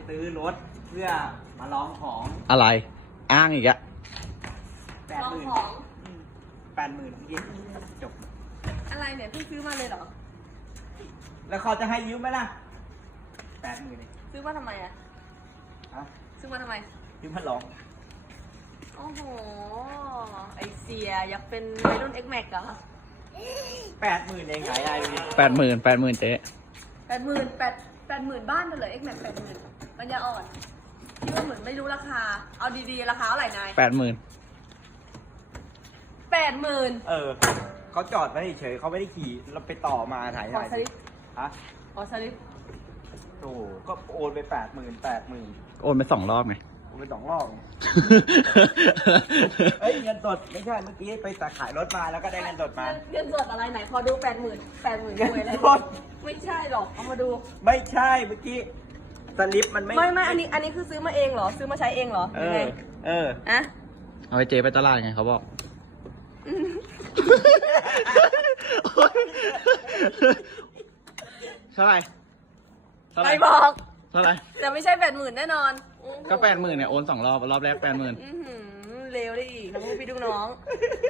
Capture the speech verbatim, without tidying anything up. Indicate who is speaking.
Speaker 1: ซื้อรถเพื่อมาลองของ
Speaker 2: อะไรอ้างอีกอะ
Speaker 1: แปดหมื่นแปดหมื่นเยนจบ
Speaker 3: อะไรเนี่ยเพิ่งซื้อมาเลยเหรอ
Speaker 1: แล้วเขาจะให้ยืมไหมล่ะแปดหมื่นเอง
Speaker 3: ซื้อมาทำไมอะ
Speaker 1: ฮะ
Speaker 3: ซื้อมาทำไม
Speaker 1: ยืมมาลอง
Speaker 3: โอ้โห ไอเสียอยากเป็นวัยรุ่น X Max เหรอ
Speaker 1: แปดหมื่นเองขายได้ดูดิ
Speaker 2: แปดหมื่นแปดหมื่นเจ๊
Speaker 3: แปดหมื่นแปดแปดหมื่นบ้านเลยเหรอ X Max แปดหมื่นปัญญาอ่อนที่ว่าเหมือนไม่รู้ราคา เอาดีๆ ราคาเท่าไหร่นาย
Speaker 2: แปดหมื่น
Speaker 3: แปดหมื่น
Speaker 1: เออเขาจอดไว้เฉยๆเขาไม่ได้ขี่เราไปต่อมาถ่าย
Speaker 3: ขอ
Speaker 1: ถ่าย
Speaker 3: สลิป
Speaker 1: ฮะ
Speaker 3: ขอสลิป
Speaker 1: โอ้โหก็โอนไปแปดหมื่นแปดหมื่น
Speaker 2: โอนไปสองรอบไง
Speaker 1: โอนไปสองรอบเอ้ยเงินสดไม่ใช่เมื่อกี้ไปขายรถมาแล้วก็ได้เงินสดมา
Speaker 3: เงินสดอะไรไหน พอดูแปดหมื่นแปดหมื่น
Speaker 1: เงิน
Speaker 3: รวยอะไร
Speaker 1: สด
Speaker 3: ไม่ใช่หรอก เอามาดู
Speaker 1: ไม่ใช่เมื่อกี้สลิปมันไม่
Speaker 3: ไม่ไม่อันนี้ อันนี้คือซื้อมาเองเหรอ ซื้อมาใช้เองเหรอ
Speaker 1: เอ
Speaker 3: ยังไง
Speaker 1: อ เออ
Speaker 3: อะ
Speaker 2: เอาไปเจ๊ไปตลาดไงเขาบอก เท่าไหร่เท่าไห
Speaker 3: ใค
Speaker 2: ร่
Speaker 3: รบอก
Speaker 2: เท่าไหร่
Speaker 3: แต่ไม่ใช่แปดหมื่นแน่นอน
Speaker 2: ก็แปดหมื่นเนี่ยโอนสองรอบรอบแรกแปดหมื่น
Speaker 3: อื้อหือเลวได้อีกทั้งลูกพี่ลูกน้อง